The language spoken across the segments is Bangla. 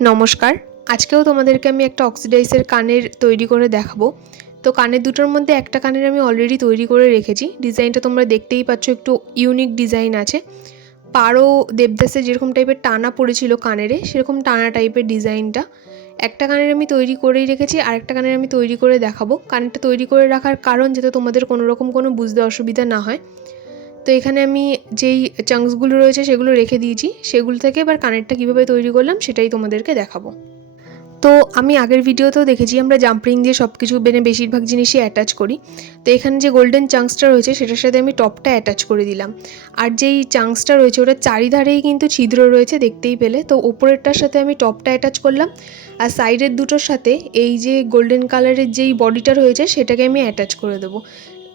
নমস্কার। আজকেও তোমাদেরকে আমি একটা অক্সিডাইসের কানের তৈরি করে দেখাবো। তো কানের দুটোর মধ্যে একটা কানের আমি অলরেডি তৈরি করে রেখেছি। ডিজাইনটা তোমরা দেখতেই পাচ্ছ, একটু ইউনিক ডিজাইন আছে। পারো দেবদাসে যেরকম টাইপের টানা পড়েছিল কানেরে, সেরকম টানা টাইপের ডিজাইনটা। একটা কানের আমি তৈরি করেই রেখেছি আর একটা কানের আমি তৈরি করে দেখাবো। কানেরটা তৈরি করে রাখার কারণ যাতে তোমাদের কোনো রকম কোনো বুঝতে অসুবিধা না হয়। তো এখানে আমি যেই চাংসগুলো রয়েছে সেগুলো রেখে দিয়েছি। সেগুলো থেকে এবার কানেরটা কীভাবে তৈরি করলাম সেটাই তোমাদেরকে দেখাবো। তো আমি আগের ভিডিওতেও দেখেছি আমরা জাম্পিং দিয়ে সব কিছু বেনে বেশিরভাগ জিনিসই অ্যাটাচ করি। তো এখানে যে গোল্ডেন চাংসটা রয়েছে সেটার সাথে আমি টপটা অ্যাটাচ করে দিলাম। আর যেই চাংসটা রয়েছে ওটার চারিধারেই কিন্তু ছিদ্র রয়েছে দেখতেই পেলে। তো ওপরেরটার সাথে আমি টপটা অ্যাটাচ করলাম। আর সাইডের দুটোর সাথে এই যে গোল্ডেন কালারের যেই বডিটা রয়েছে সেটাকে আমি অ্যাটাচ করে দেবো।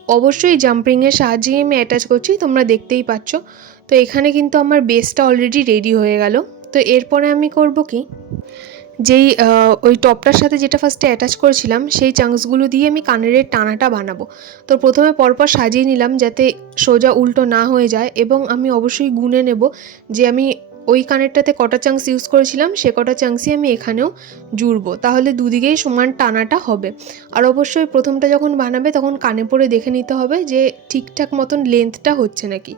অবশ্যই জাম্পিংয়ের সাহায্যেই আমি অ্যাটাচ করছি, তোমরা দেখতেই পাচ্ছ। তো এখানে কিন্তু আমার বেসটা অলরেডি রেডি হয়ে গেল। তো এরপরে আমি করব কি? যেই ওই টপটার সাথে যেটা ফার্স্টে অ্যাটাচ করেছিলাম, সেই চাংসগুলো দিয়ে আমি কানের টানাটা বানাবো। তো প্রথমে পরপর সাজিয়ে নিলাম যাতে সোজা উল্টো না হয়ে যায় এবং আমি অবশ্যই গুনে নেব যে আমি ওই কানেরটাতে কটা চাংস ইউজ করেছিলাম, সে কটা চাংসই আমি এখানেও জুড়বো। তাহলে দুদিকেই সমান টানাটা হবে। আর অবশ্যই প্রথমটা যখন বানাবে, তখন কানে পরে দেখে নিতে হবে যে ঠিকঠাক মতন লেন্থটা হচ্ছে নাকি।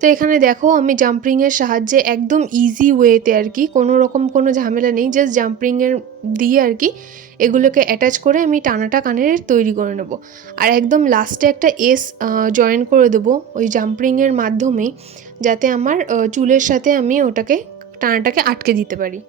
তো এখানে দেখো, আমি জাম্পিংয়ের সাহায্যে একদম ইজি ওয়েতে আর কি কোনো রকম কোনো ঝামেলা নেই জাস্ট জাম্পিংয়ের দিয়ে আর কি এগুলোকে অ্যাটাচ করে আমি টানাটা কানের তৈরি করে নেব। আর একদম লাস্টে একটা এস জয়েন করে দেবো ওই জাম্পিংয়ের মাধ্যমে যাতে আমার চুলের সাথে আমি ওটাকে, টানাটাকে আটকে দিতে পারি।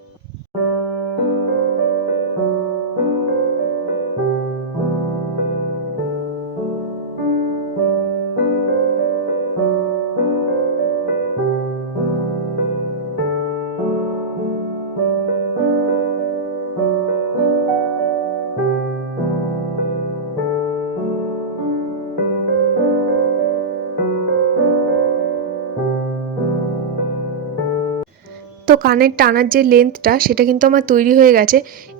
তো কানের টানার যে লেন্থটা সেটা কিন্তু আমার তৈরি হয়ে গেছে।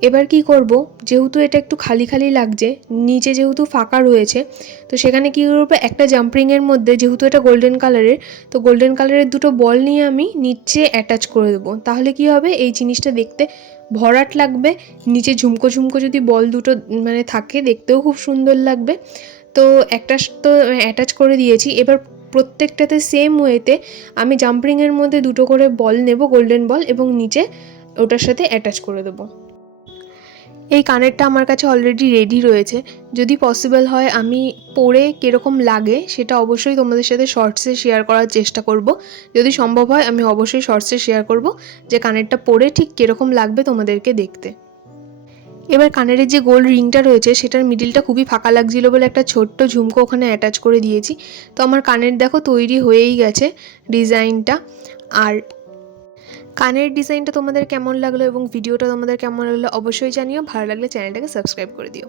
এবার কি করব? যেহেতু এটা একটু খালি খালি লাগছে, নিচে যেহেতু ফাঁকা রয়েছে, তো সেখানে কী করব? একটা জাম্পিংয়ের মধ্যে, যেহেতু এটা গোল্ডেন কালারের তো গোল্ডেন কালারের দুটো বল নিয়ে আমি নিচে অ্যাটাচ করে দেবো। তাহলে কি হবে? এই জিনিসটা দেখতে ভরাট লাগবে। নিচে ঝুমকো ঝুমকো যদি বল দুটো মানে থাকে, দেখতেও খুব সুন্দর লাগবে। তো একটা তো অ্যাটাচ করে দিয়েছি। এবার প্রত্যেকটাতে সেম ওয়েতে আমি জাম্পিংয়ের মধ্যে দুটো করে বল নেব গোল্ডেন বল এবং নিচে ওটার সাথে অ্যাটাচ করে দেবো। এই কানেরটা আমার কাছে অলরেডি রেডি রয়েছে। যদি পসিবল হয় আমি পরে কীরকম লাগে সেটা অবশ্যই তোমাদের সাথে শর্টসে শেয়ার করার চেষ্টা করব। যদি সম্ভব হয় আমি অবশ্যই শর্টসে শেয়ার করব যে কানেরটা পরে ঠিক কীরকম লাগবে তোমাদেরকে দেখতে। এবার কানের যে গোল্ড রিংটা রয়েছে, সেটার মিডিলটা খুবই ফাঁকা লাগছিল বলে একটা ছোট্ট ঝুমকো ওখানে অ্যাটাচ করে দিয়েছি। তো আমার কানের দেখো তৈরি হয়েই গেছে ডিজাইনটা। আর কানের ডিজাইনটা তোমাদের কেমন লাগল এবং ভিডিওটা তোমাদের কেমন লাগল অবশ্যই জানিও। ভালো লাগলে চ্যানেলটাকে সাবস্ক্রাইব করে দিও।